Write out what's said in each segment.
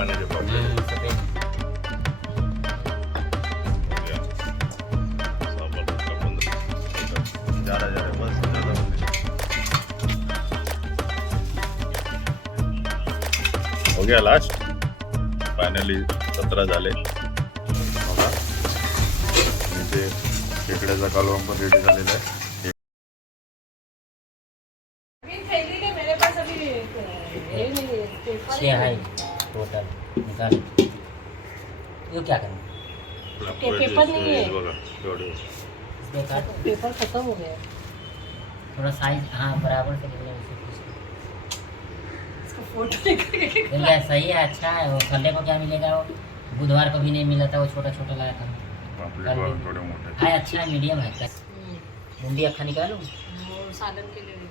पाण्याचे पापलेट सफेद जा रहा है बस ज़्यादा हो गया लास्ट फायनली 17 झाले बघा इथे खेकड्याचा कालवा पण रेडी झालेला आहे छः है टोटल निकाल ये क्या करना पेपर नहीं है। बघा एवढे इसमें काट पेपर खत्म हो गया थोड़ा साइज हाँ बराबर से ले लो इसका फोटो लेकर मिल गया सही है अच्छा है। वो संडे को क्या मिलेगा वो बुधवार को भी नहीं मिला था वो छोटा छोटा लाया था पापलेट बघा थोडे मोठे है अच्छा है मीडियम है मुंडी अखा निकालूं और सालन के लिए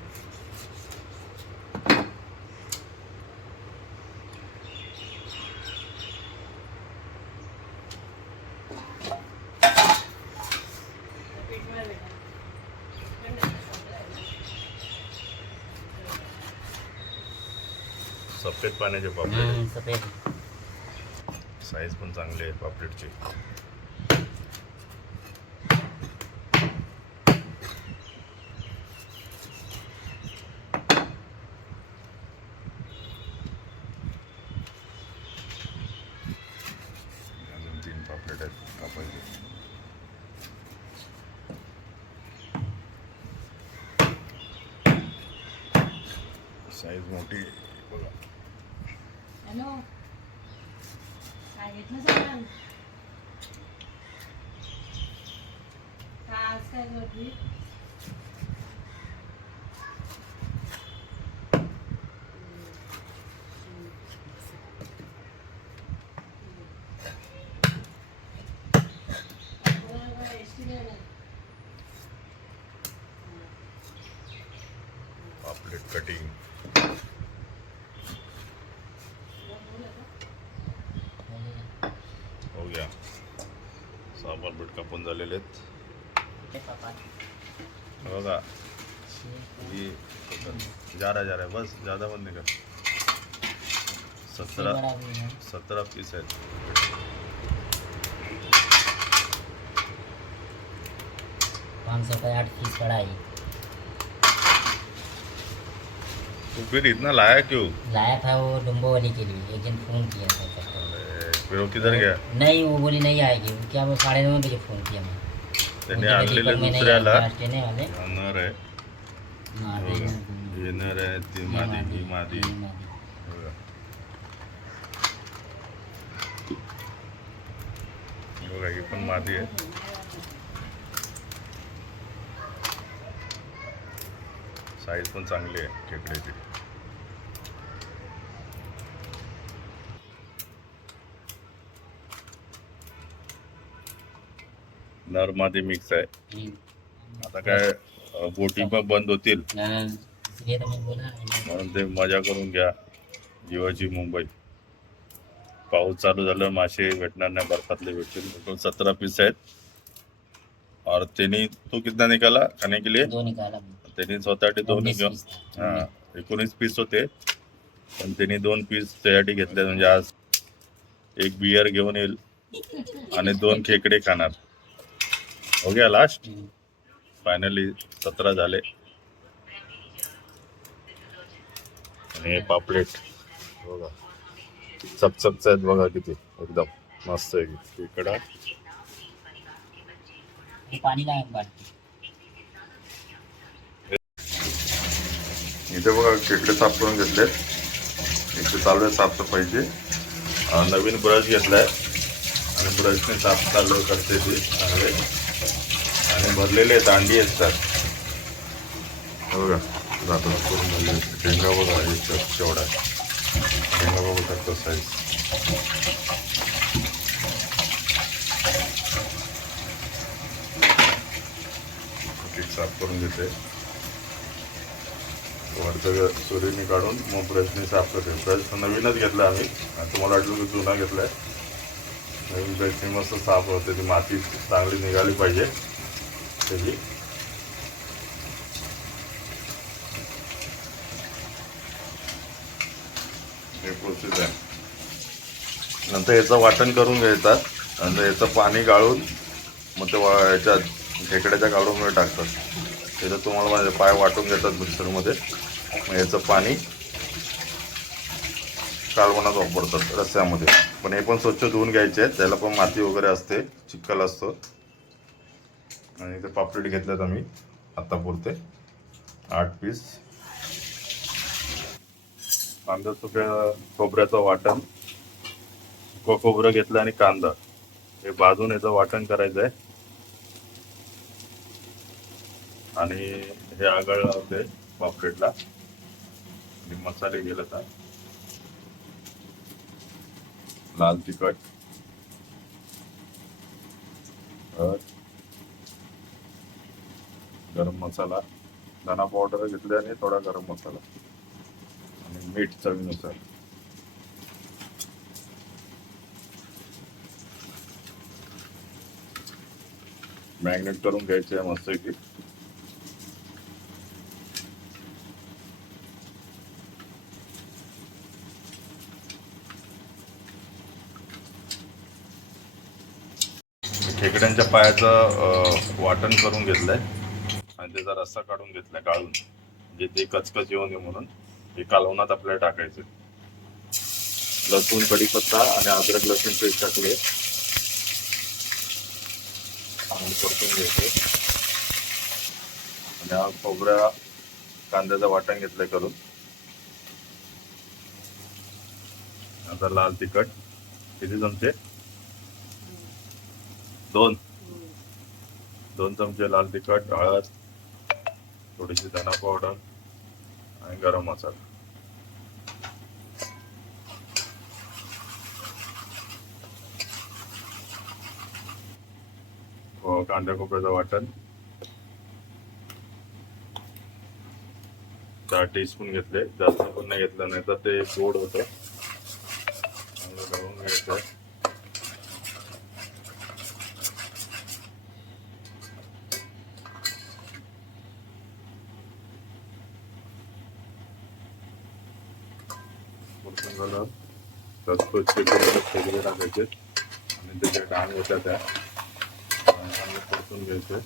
सफेद पाण्याचे पापलेट सफेद साईज पण चांगली आहे पापलेटची अजून 3 पापलेट आहेत कापायचे साईज मोठी आहे बघा हॅलो काय घेतलं सामान आज काय करते पापलेट कटिंग हो गया 6 पापलेट कापून झालेले आहेत बघा ये जा रहा है बस ज़्यादा बंद नहीं कर 17 पीस आहेत 500 का 8 पीस पड़ा है तो फिर इतना लाया क्यों लाया था वो डुम्बो वाली के लिए एक दिन फ़ोन किया था सबको। अरे, फिर वो किधर गया नहीं वो बोली नहीं आएगी क्या वो 9:30 बजे फ़ोन किया मैं त्यांनी उनके आणलेले दीपक में नहीं दुसऱ्याला आए, लास्ट देने वाले येणार आहे हाँ, बघा. देने- येणार आहे ती मादी ही मादी ये मादी। बघा. हे बघा ही पण मादी आहे साईज पण चांगली आहे खेकड्याची नर मादी मिक्स आहे आता काय बोटी पण बंद होतील हाँ, इसलिए तो मैं बोला म्हणून ते मजा करून घ्या जीवाची मुंबई पाऊस चालू झालं मासे भेटणार नाही बर्फातले भेटतील टोटल 17 पीस आहेत और त्यांनी तो कितना निकाला खाने के लिए दो निकाला त्यांनी स्वतःसाठी 2 19 घेऊन पीस था। हा 19 पीस होते पण त्यांनी 2 पीस त्यासाठी घेतले म्हणजे आज एक बियर घेऊन येईल आणि 2 खेकडे खाणार हो गया लास्ट फायनली 17 झाले आणि हे पापलेट बघा चपचपच आहेत बघा किती एकदम मस्त आहे इकडं ये पानी लाया बाल्टी इथे बघा खेकडे साफ करून घेतलेत इथे चालू आहे साफसफाईची नवीन ब्रश घेतलाय आणि ब्रशने साफ चालू करते ती चांगले आणि भरलेले दांडी असतात बघा जातो करून भरले शेंगा बघा एक शेवडा शेंगा बघू शकतो साईज साफ करून घेते वरचं सुरीने काढून मग ब्रशने साफ करते ब्रश नवीनच घेतला आम्ही तुम्हाला वाटलं की जुना घेतलाय नवीन ब्रशने मस्त साफ होते ती माती चांगली निघाली पाहिजे त्याची हे प्रोसेस आहे नंतर याचं वाटण करून घ्यायचं. नंतर याचं पाणी गाळून मग ते याच्यात खेकड्याच्या गाळूमध्ये टाकतात. त्याचं तुम्हाला माझे पाय वाटून घेतात मिक्सरमध्ये. मग याचं पाणी कालवणात वापरतात रस्स्यामध्ये. पण हे पण स्वच्छ धुवून घ्यायचे आहेत, त्याला पण माती वगैरे असते, चिखल असतो. आणि ते पापलेट घेतलेत आम्ही आत्तापुरते 8 पीस. कांदा सुक्या खोबऱ्याचं वाटण, खोबरं घेतलं आणि कांदा हे भाजून याचं वाटण करायचं आहे. आणि हे आगळ लावते पापलेटला. आणि मसाले गेले तर लाल तिखट, हळद, गरम मसाला, धना पावडर घेतले आणि थोडा गरम मसाला आणि मीठ चवीनुसार. मॅरिनेट करून घ्यायचे आहे मस्तपैकी. खेकड्यांच्या पायाचं वाटण करून घेतलंय आणि त्याचा रस्सा काढून घेतलाय गाळून, म्हणजे ते कचकच येऊ नये म्हणून. हे कालवणात आपल्याला टाकायचं. लसूण, कढीपत्ता आणि अद्रक लसूण पेस्ट टाकले आणि परतून घ्यायचे. आणि हा खोबऱ्या कांद्याचं वाटण घेतलंय करून. आता लाल तिखट किती चमचे? 2 चमचे लाल तिखट, हळद, थोडीशी धना पावडर आणि गरम मसाला. कांदा खोबऱ्याचं वाटण 4 टीस्पून घेतले, जास्त पण नाही घेतलं, नाही तर ते गोड होतं. चांगलं गळून घ्यायचं. परतून झालं तर स्वच्छ खेकडे टाकायचे आणि त्याच्या डाळ होत्या त्या चांगलं परतून घ्यायचे.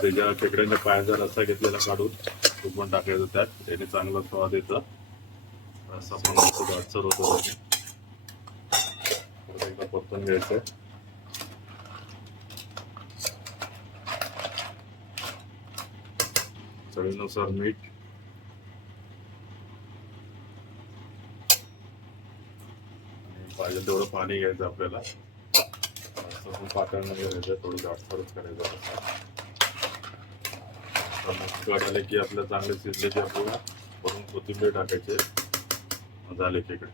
त्याच्या खेकड्यांच्या पायाचा रस्सा घेतलेला काढून तो पण टाकायचा त्यात. त्याने चांगला स्वाद येतं, रस्सा पण अडचर होतो. एकदा परतून घ्यायचं. चवीनुसार मीठ, आणि पाहिजे तेवढं पाणी घ्यायचं आपल्याला. असं पातळ नाही करायचं, थोडं जास्तच करायचं. कट आले की आपलं चांगले शिजले की आपल्याला वरून कोथिंबीर टाकायचे. झाले खेकडे.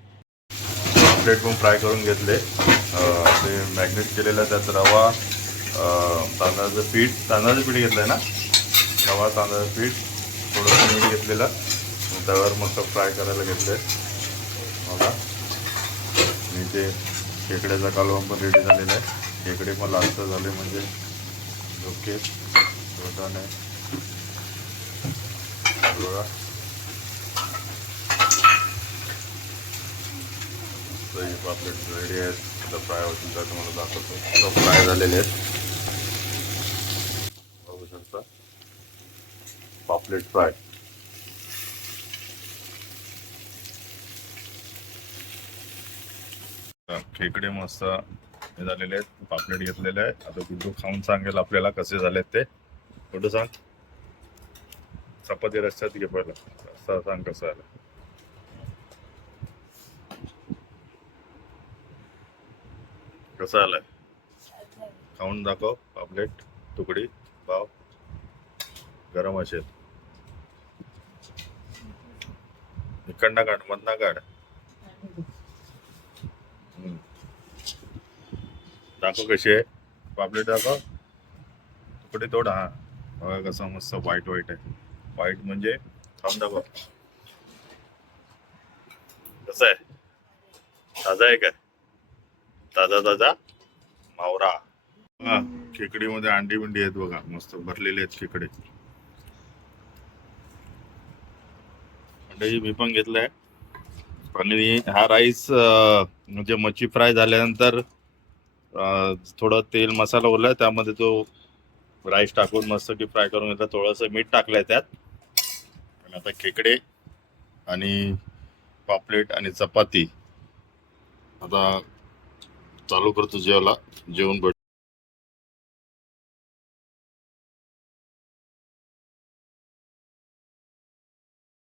पापलेट पण फ्राय करून घेतले. ते मॅग्नेट केलेलं, त्यात रवा, तांदळाचं पीठ घेतलंय ना, रवा, तांदळाचं पीठ, थोडंसं मीठ घेतलेलं, त्यावर मस्त फ्राय करायला घेतले. बघा, आणि ते खेकड्याचा कालवण पण रेडी झालेला आहे. खेकडे पण लास्ट झाले म्हणजे ओके. नाही बघा, पापलेट रेडी आहेत. आता फ्राय होतील तर तुम्हाला दाखवतो. फ्राय झालेले आहेत, बघू शकता. पापलेट फ्राय. खेकडे मस्त हे झालेले आहेत. पापलेट घेतलेले आहे. आता गुड्डू खाऊन सांगेल आपल्याला कसे झालेत ते. गुड्डू सांग. चपाती रस्त्यात घे पहिला, रस्ता सांग कसा आला. कसा आलाय खाऊन दाखव. पापलेट तुकडी पाव गरम असेल. इकडनं काढ, मधनं काढ. दाखव कशी आहे पापलेट, दाखव. तुकडे तोड. हा बघा कसं मस्त व्हाईट आहे. व्हाईट म्हणजे खाऊन दाखव. कसं आहे, ताजा आहे काय? ताजा मावरा. हा खेकडीमध्ये अंडी बिंडी आहेत बघा, मस्त भरलेले आहेत खेकडे. अंडे मी पण घेतलाय. आणि हा राईस म्हणजे मच्छी फ्राय झाल्यानंतर थोडं तेल मसाला ओरलाय, त्यामध्ये तो राईस टाकून मस्त की फ्राय करून घेतला. थोडंसं मीठ टाकलंय त्यात. आणि आता खेकडे आणि पापलेट आणि चपाती आता चालू करतो जेवायला. जेवण भेट